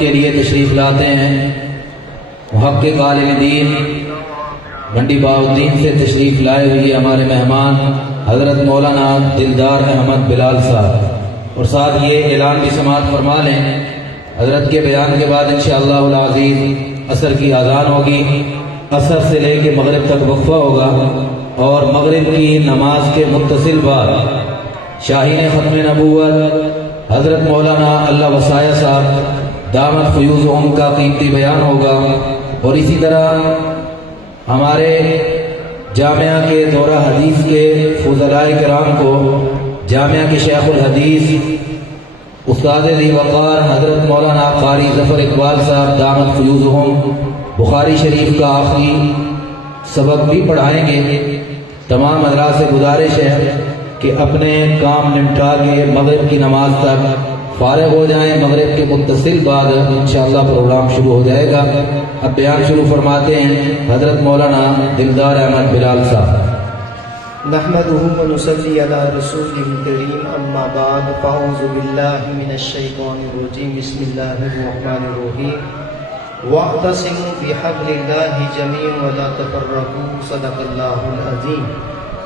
کے لیے تشریف لاتے ہیں محقق عالم دین منڈی بہاؤالدین سے تشریف لائے ہوئے ہمارے مہمان حضرت مولانا دلدار احمد بلال صاحب، اور ساتھ یہ اعلان بھی سماعت فرما لیں، حضرت کے بیان کے بعد انشاءاللہ العزیز عصر کی اذان ہوگی، عصر سے لے کے مغرب تک وقفہ ہوگا، اور مغرب کی نماز کے متصل بعد شاہین ختم نبوت حضرت مولانا اللہ وسایہ صاحب دامت فیوزہم کا قیمتی بیان ہوگا، اور اسی طرح ہمارے جامعہ کے دورہ حدیث کے فضلاء کرام کو جامعہ کے شیخ الحدیث استاد ذی وقار حضرت مولانا قاری ظفر اقبال صاحب دامت فیوزہم بخاری شریف کا آخری سبق بھی پڑھائیں گے۔ تمام حضرات سے گزارش ہے کہ اپنے کام نمٹا کے مغرب کی نماز تک فارغ ہو جائیں، مغرب کے متصل بعد انشاءاللہ پروگرام شروع ہو جائے گا۔ اب بیان شروع فرماتے ہیں حضرت مولانا دلدار احمد بلال صاحب۔ نحمده ونصلي على رسوله الكريم اما بعد فاعوذ بالله من الشيطان الرجيم بسم الله الرحمن الرحيم واعتصموا بحبل الله جميعا ولا تفرقوا صدق الله العظيم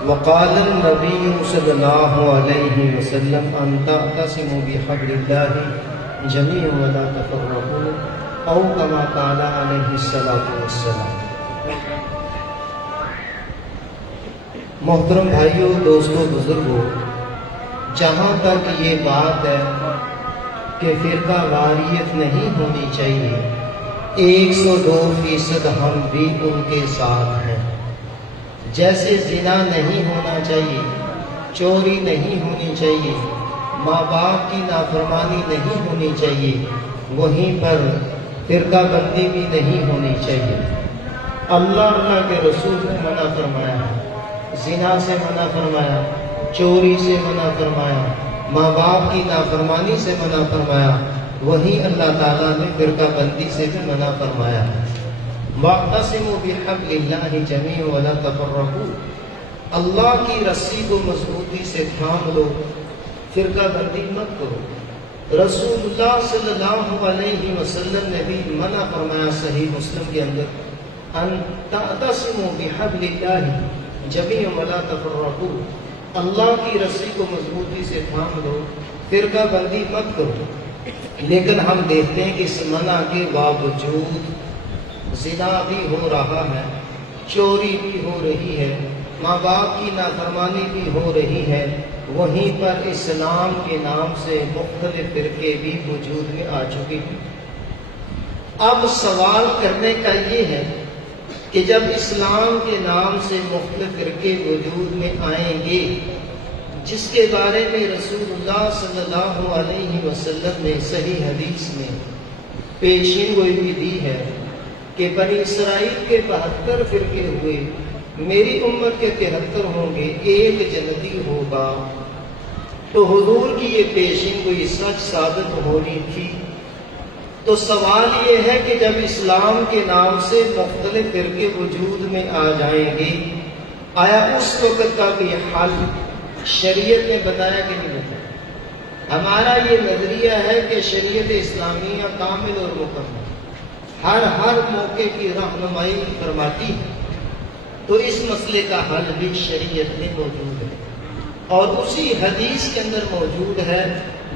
وقال النبي صلى الله عليه وسلم ان تعتصموا بحبل الله جميعا ولا تفرقوا او كما قال عليه الصلاه والسلام۔ محترم بھائیوں، دوستوں، بزرگوں، جہاں تک یہ بات ہے کہ فرقہ واریت نہیں ہونی چاہیے، 102% ہم بھی ان کے ساتھ ہیں۔ جیسے زنا نہیں ہونا چاہیے، چوری نہیں ہونی چاہیے، ماں باپ کی نافرمانی نہیں ہونی چاہیے، وہیں پر فرقہ بندی بھی نہیں ہونی چاہیے۔ اللہ کے رسول نے منع فرمایا ہے، زنا سے منع فرمایا، چوری سے منع فرمایا، ماں باپ کی نافرمانی سے منع فرمایا، وہیں اللہ تعالیٰ نے فرقہ بندی سے بھی منع فرمایا ہے۔ واعتصموا بحبل اللہ جميعا ولا تفرقوا، اللہ کی رسی کو مضبوطی سے تھام لو، فرقہ بندی مت کرو۔ رسول اللہ صلی اللہ علیہ وسلم نے بھی منع فرمایا صحیح مسلم کے اندر، ان تعتصموا بحبل اللہ جميعا ولا تفرقوا، اللہ کی رسی کو مضبوطی سے تھام لو، فرقہ بندی مت کرو۔ لیکن ہم دیکھتے ہیں کہ اس منع کے باوجود زنا بھی ہو رہا ہے، چوری بھی ہو رہی ہے، ماں باپ کی نافرمانی بھی ہو رہی ہے، وہیں پر اسلام کے نام سے مختلف فرقے بھی وجود میں آ چکے ہیں۔ اب سوال کرنے کا یہ ہے کہ جب اسلام کے نام سے مختلف فرقے وجود میں آئیں گے، جس کے بارے میں رسول اللہ صلی اللہ علیہ وسلم نے صحیح حدیث میں پیشین گوئی بھی دی ہے کہ بنی اسرائیل کے 72 فرقے ہوئے، میری امت کے 73 ہوں گے، ایک جنتی ہوگا، تو حضور کی یہ پیشین گوئی سچ ثابت ہونی تھی۔ تو سوال یہ ہے کہ جب اسلام کے نام سے مختلف فرقے وجود میں آ جائیں گے، آیا اس وقت کا بھی حل شریعت نے بتایا کہ نہیں بتایا؟ ہمارا یہ نظریہ ہے کہ شریعت اسلامیہ کامل اور مکمل ہر موقع کی رہنمائی فرماتی ہے، تو اس مسئلے کا حل بھی شریعت میں موجود ہے، اور اسی حدیث کے اندر موجود ہے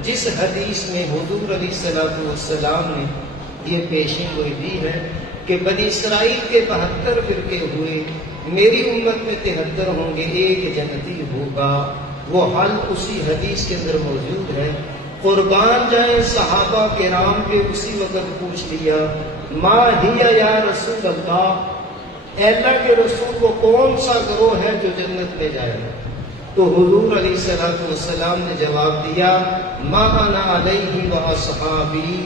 جس حدیث میں حضور علیہ الصلوۃ والسلام نے یہ پیشین گوئی دی ہے کہ بنی اسرائیل کے 72 فرقے ہوئے، میری امت میں 73 ہوں گے، ایک جنتی ہوگا۔ وہ حل اسی حدیث کے اندر موجود ہے۔ قربان جائیں صحابہ کرام کے اسی وقت پوچھ لیا، ما ہی یا رسول اللہ، اے اللہ کے رسول کو کون سا گروہ ہے جو جنت میں جائے گا؟ تو حضور علیہ الصلوۃ والسلام نے جواب دیا، ما انا علیہ واصحابی،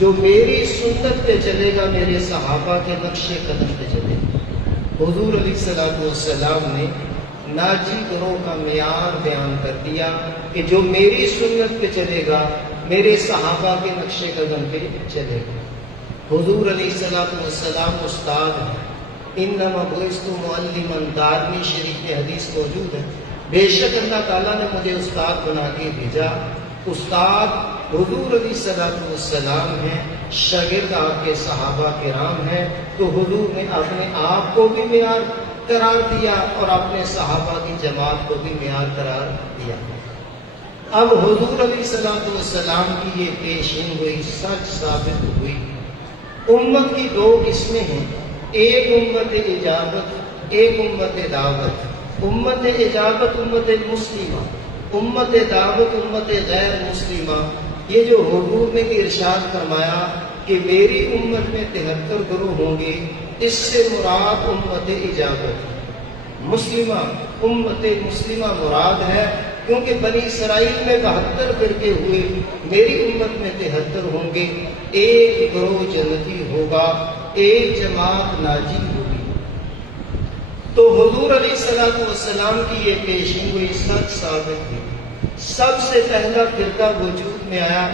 جو میری سنت پہ چلے گا، میرے صحابہ کے نقش قدم پہ چلے گا۔ حضور علیہ الصلوۃ والسلام نے ناجی گروہ کا معیار بیان کر دیا کہ جو میری سنت پہ چلے گا، میرے صحابہ کے نقش قدم پہ چلے گا۔ حضور علیہ الصلوۃ والسلام استاد ہیں، انما بعثت معلما، دارمی شریف میں حدیث موجود ہے، بے شک اللہ تعالیٰ نے مجھے استاد بنا کے بھیجا۔ استاد حضور علیہ السلام ہیں، شاگرد آپ کے صحابہ کرام ہیں، تو حضور نے اپنے آپ کو بھی معیار قرار دیا اور اپنے صحابہ کی جماعت کو بھی معیار قرار دیا۔ اب حضور علیہ السلام کی یہ پیشین ہوئی سچ ثابت ہوئی۔ امت کی دو قسمیں ہیں، ایک امت اجابت، ایک امت دعوت۔ امت اجابت امت مسلمہ، امت دعوت امت غیر مسلمہ۔ یہ جو حضور نے ارشاد فرمایا کہ میری امت میں 73 گروہ ہوں گے، اس سے مراد امت اجابت مسلمہ، امت مسلمہ مراد ہے، کیونکہ بنی اسرائیل میں 72 فرقے ہوئے، میری امت میں 73 ہوں گے، ایک گروہ جنتی ہوگا، ایک جماعت ناجی ہوگی۔ تو حضور علیہ السلام کی یہ پیشین ہوئی سچ ثابت ہوئی۔ سب سے پہلا فرقہ وجود میں آیا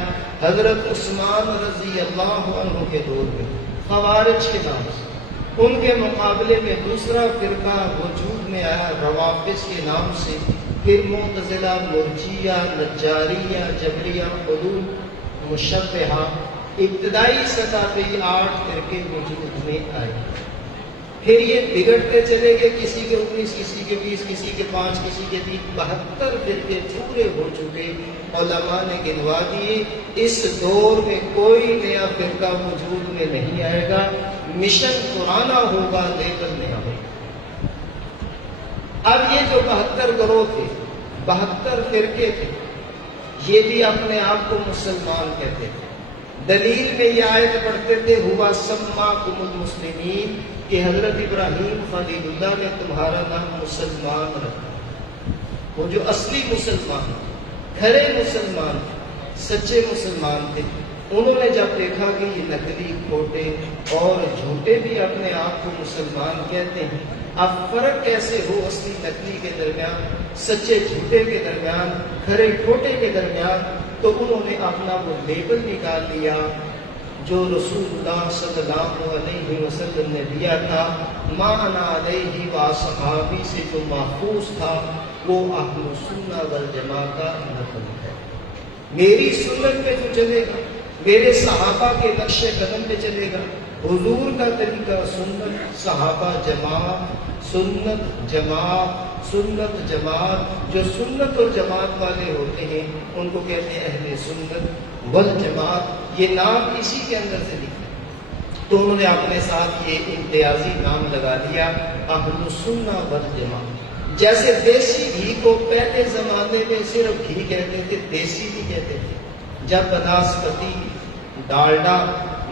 حضرت عثمان رضی اللہ عنہ کے دور میں، خوارج کے نام سے۔ ان کے مقابلے میں دوسرا فرقہ وجود میں آیا روافض کے نام سے، پھر معتزلہ، مرجیہ، نجاریہ، جبریہ، حلول، مشبہہ۔ ابتدائی سطح پہ 8 فرقے وجود میں آئے، پھر یہ بگڑتے چلے گئے، کسی کے 19، کسی کے 20، کسی کے 5، کسی کے 3، 72 فرقے پورے ہو چکے۔ علماء نے گنوا دیے، اس دور میں کوئی نیا فرقہ وجود میں نہیں آئے گا، مشن پرانا ہوگا لیکن نیا ہوگا۔ اب یہ جو 72 گروہ تھے، 72 فرقے تھے، یہ بھی اپنے آپ کو مسلمان کہتے تھے۔ دلیل میں یہ آیت پڑھتے تھے ہوا سماکم المسلمین، کہ حضرت ابراہیم خلیل اللہ نے تمہارا نام مسلمان رکھا۔ وہ جو اصلی مسلمان، کھرے مسلمان، سچے مسلمان تھے، انہوں نے جب دیکھا کہ یہ نقلی، کھوٹے اور جھوٹے بھی اپنے آپ کو مسلمان کہتے ہیں، اب فرق کیسے ہو اصلی نقلی کے درمیان، سچے جھوٹے کے درمیان، کھرے کھوٹے کے درمیان، تو انہوں نے اپنا وہ لیبل نکال لیا جو رسول اللہ صلی اللہ علیہ وسلم نے دیا تھا، ما انا علیہ واصحابی سے جو محفوظ تھا، وہ اہل السنہ والجماعہ کا نقل ہے۔ میری سنت پہ جو چلے گا، میرے صحابہ کے نقش قدم پہ چلے گا، حضور کا طریقہ سنت، صحابہ جماعت، سنت جماعت، سنت جماعت۔ جو سنت اور جماعت والے ہوتے ہیں ان کو کہتے ہیں اہل سنت والجماعت، یہ نام اسی کے اندر سے لکھا۔ تو انہوں نے اپنے ساتھ یہ امتیازی نام لگا لیا اہل السنہ والجماعت۔ جیسے دیسی گھی کو پہلے زمانے میں صرف گھی کہتے تھے، دیسی بھی کہتے تھے، جب بناسپتی، ڈالڈا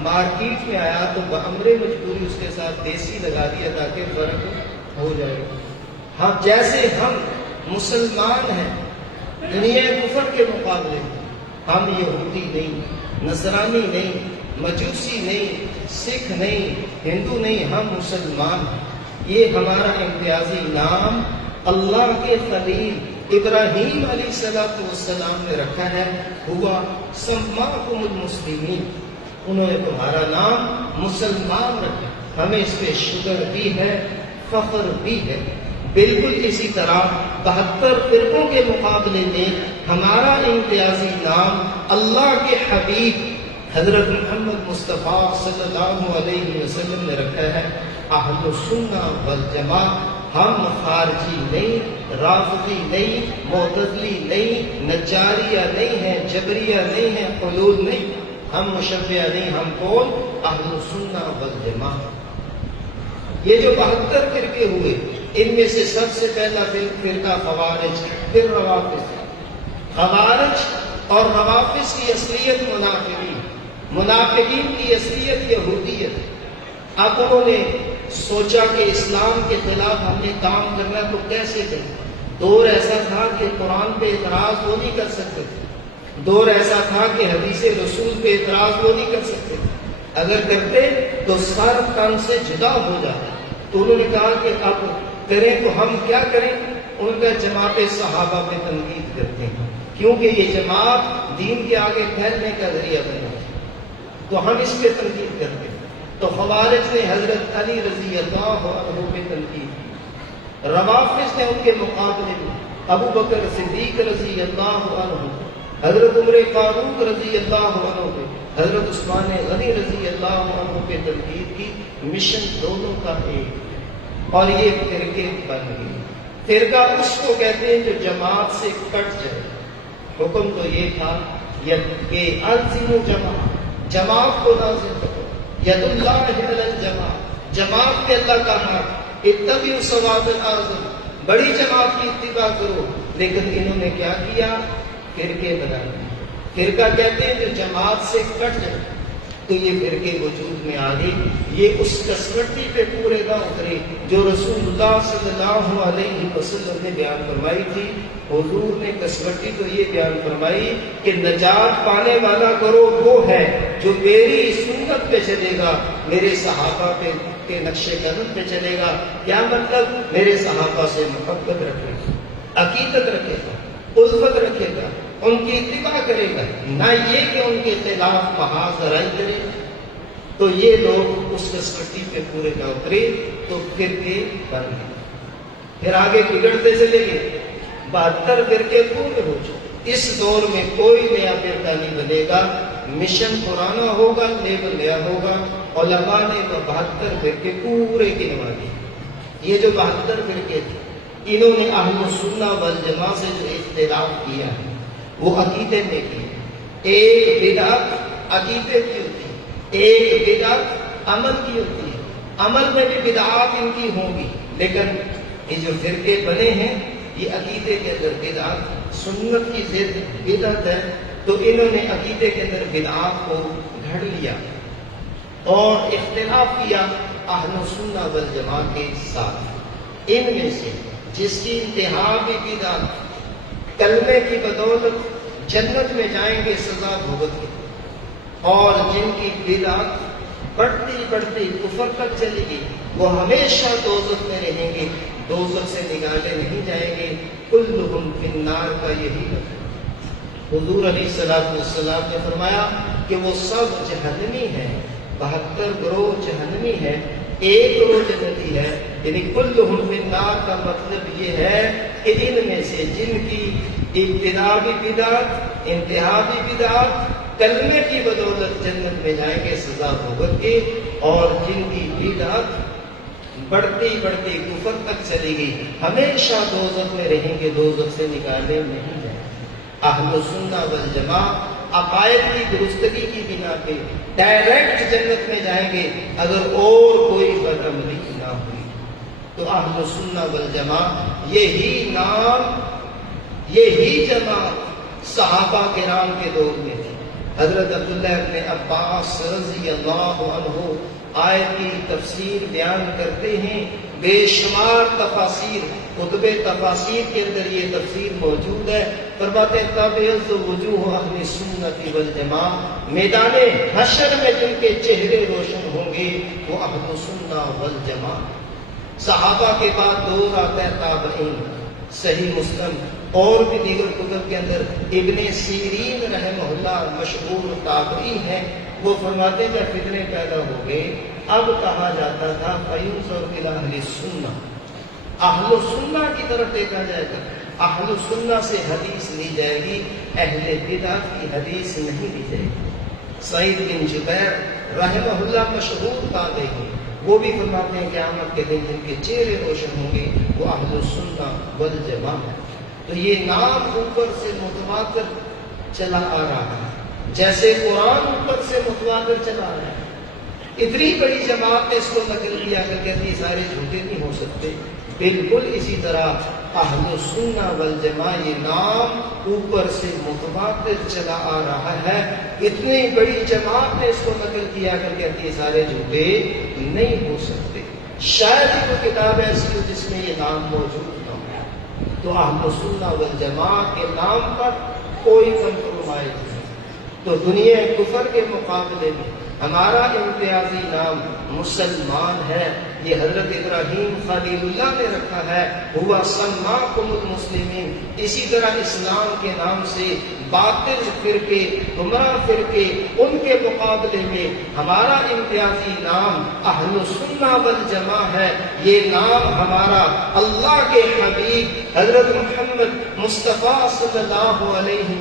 مارکیٹ میں آیا تو بامر مجبوری اس کے ساتھ دیسی لگا دیا تاکہ فرق ہو جائے۔ ہم جیسے ہم مسلمان ہیں دنیا کفر کے مقابلے میں، ہم یہودی نہیں، نصرانی نہیں، مجوسی نہیں، سکھ نہیں، ہندو نہیں، ہم مسلمان ہیں۔ یہ ہمارا امتیازی نام اللہ کے خلیل ابراہیم علیہ السلام نے رکھا ہے، ہوا سماکم المسلمین، انہوں نے تمہارا نام مسلمان رکھا۔ ہمیں اس پہ شکر بھی ہے، فخر بھی ہے۔ بالکل اسی طرح 72 فرقوں کے مقابلے میں ہمارا امتیازی نام اللہ کے حبیب حضرت محمد مصطفیٰ صلی اللہ علیہ وسلم نے رکھا ہے اہل السنہ والجماعت۔ ہم خارجی نہیں، رافضی نہیں، معتزلی نہیں، نجاریہ نہیں ہیں، جبریہ نہیں ہیں، حلول نہیں، ہم مشبہہ نہیں، ہم کون؟ اہل السنہ والجماعت۔ یہ جو 72 فرقے ہوئے، ان میں سے سب سے پہلا فرقہ خوارج، پھر روافض۔ خوارج اور روافض کی اصلیت منافقین، منافقین کی اصلیت یہودیت۔ اب انہوں نے سوچا کہ اسلام کے خلاف ہم نے کام کرنا تو کیسے کریں۔ دور ایسا تھا کہ قرآن پہ اعتراض وہ نہیں کر سکتے تھے، دور ایسا تھا کہ حدیث رسول پہ اعتراض وہ نہیں کر سکتے تھے، اگر کرتے تو سر تن سے جدا ہو جاتا۔ تو انہوں نے کہا کہ اب کریں تو ہم کیا کریں؟ ان کا جماعت صحابہ پہ تنقید کرتے ہیں، کیونکہ یہ جماعت دین کے آگے پھیلنے کا ذریعہ بنا ہے، تو ہم اس پہ تنقید کرتے ہیں۔ تو خوارج نے حضرت علی رضی اللہ عنہ پہ تنقید کی، روافض نے ان کے مقابلے میں ابو بکر صدیق رضی اللہ عنہ، حضرت عمر فاروق رضی اللہ عنہ پہ، حضرت عثمان غنی رضی اللہ عنہ پہ تنقید کی، مشن دونوں کا ایک، اور یہ فرقے بن گئے۔ فرقہ اس کو کہتے ہیں جو جماعت سے کٹ جائے۔ حکم تو یہ تھا کہ الزموا جماعت، جماعت کو لازم کرو، ید اللہ علی الجماعت، جماعت کے اللہ کا ہاتھ، اتبعوا صراط الاعظم، بڑی جماعت کی اتباع کرو۔ لیکن انہوں نے کیا کیا؟ فرقے بنائے۔ فرقہ کہتے ہیں جو جماعت سے کٹ جائے، تو یہ فرقے وجود میں آ گئی۔ یہ اس کسوٹی پہ پورے نہ اترے جو رسول اللہ صلی اللہ علیہ وسلم نے بیان فرمائی تھی۔ حضور نے کسوٹی تو یہ بیان فرمائی کہ نجات پانے والا گروہ وہ ہے جو میری سنت پہ چلے گا، میرے صحابہ کے نقش قدم پہ چلے گا۔ کیا مطلب؟ میرے صحابہ سے محبت رکھے گا، عقیدت رکھے گا، الفت رکھے گا، ان کی اتباع کرے گا، نہ یہ کہ ان کے خلاف محاذ رائی کرے گا۔ تو یہ لوگ اس کسوٹی پہ پورے نہ اترے تو فرقے بن گئے، پھر آگے بگڑتے چلے گئے، 72 فرقے پورے ہو چکے۔ اس دور میں کوئی نیا فرقہ نہیں بنے گا، مشن پرانا ہوگا، لیبل نیا ہوگا۔ علماء نے 72 فرقے پورے گنوا دیے۔ یہ جو 72 فرقے تھے، انہوں نے اہل السنہ والجماع سے جو اختلاف کیا ہے وہ عقیدے میں کیا۔ ایک بدعت عقیدے کی ہوتی ہے، ایک بدعت عمل کی ہوتی ہے۔ عمل میں بھی بدعات ان کی ہوں گی، لیکن یہ جو فرقے بنے ہیں یہ عقیدے کے اندر بدعت، سنت کی ضد بدعت ہے، تو انہوں نے عقیدے کے اندر بدعات کو گھڑ لیا اور اختلاف کیا اہل السنہ والجماع کے ساتھ۔ ان میں سے جس کی انتہا بھی بدعت، کلمے کی بدولت جنت میں جائیں گے سزا بھگت کے، اور جن کی بدعت بڑھتی بڑھتی کفر تک چلے گی وہ ہمیشہ دوزخ میں رہیں گے، دوزخ سے نکالے نہیں جائیں گے۔ کلہم فی النار کا یہی مطلب۔ حضور علیہ الصلوۃ والسلام نے فرمایا کہ وہ سب جہنمی ہیں، 72 گروہ جہنمی ہیں، ایک گروہ جنتی ہے۔ یعنی کلہم فی النار کا مطلب یہ ہے کہ ان میں سے جن کی ابتدا بھی بدعت، انتہا بھی بدعت، کلمے کی بدولت جنت میں جائیں گے سزا بھگت کے، اور جن کی بدعت بڑھتی بڑھتی کفر تک چلی گئی ہمیشہ دوزخ میں رہیں گے، دوزخ سے نکالے نہیں جائیں۔ اہل السنہ والجماع عقائد کی درستگی کی بنا پہ ڈائریکٹ جنت میں جائیں گے اگر اور کوئی بدعملی نہ ہوئی۔ تو اہل السنہ والجماع یہی نام، یہی جماعت صحابہ کرام کے دور میں تھی۔ حضرت عبداللہ ابن عباس رضی اللہ عنہ آیت کی تفسیر بیان کرتے ہیں، بے شمار تفاسیر، کتب تفاسیر کے اندر یہ تفسیر موجود ہے۔ فرماتے ہیں تبیض وجوہ اہل سنت والجماع، میدان حشر میں جن کے چہرے روشن ہوں گے وہ اہل سنہ والجماع۔ صحابہ کے بعد دور آتا ہے تابعین۔ صحیح مسلم اور بھی دیگر کتب کے اندر ابن سیرین رحمہ اللہ مشہور تابعی ہیں، وہ فرماتے ہیں جب فتنے پیدا ہو گئے اب کہا جاتا تھا فَيُنظَرُ إِلَىٰ أَهْلِ السُّنَّةِ، اہل السنہ کی طرف دیکھا جائے گا، اہل السنہ سے حدیث لی جائے گی، اہل بدعت کی حدیث نہیں لی جائے گی۔ سعید بن جبیر رحمہ اللہ مشہور تابعی ہیں، وہ بھی فرماتے ہیں قیامت کے دن جن کے چہرے روشن ہوں گے وہ اہل السنہ والجماع ہے۔ تو یہ نام اوپر سے متواتر چلا آ رہا ہے، جیسے قرآن اوپر سے متواتر چلا آ رہا ہے۔ اتنی بڑی جماعت نے اس کو نقل کیا کہ کہتی سارے جھوٹے نہیں ہو سکتے۔ بالکل اسی طرح اہل السنہ والجماع یہ نام اوپر سے متواتر چلا آ رہا ہے۔ اتنی بڑی جماعت نے اس کو نقل کیا کہ کہتی سارے جھوٹے نہیں ہو سکتے۔ شاید ہی کوئی کتاب ایسی ہو جس میں یہ نام موجود نہ ہو۔ تو اہل السنہ والجماع کے نام پر کوئی کمپرومائز نہیں۔ تو دنیا کفر کے مقابلے میں ہمارا امتیازی نام مسلمان ہے، یہ حضرت ابراہیم خلیل اللہ نے رکھا ہے، ہوا سماکم المسلمین۔ اسی طرح اسلام کے نام سے باطل فرقے، گمراہ فرقے، ان کے مقابلے میں ہمارا امتیازی نام اہل السنہ والجماع ہے۔ یہ نام ہمارا اللہ کے حبیب حضرت محمد مصطفیٰ صلی اللہ علیہ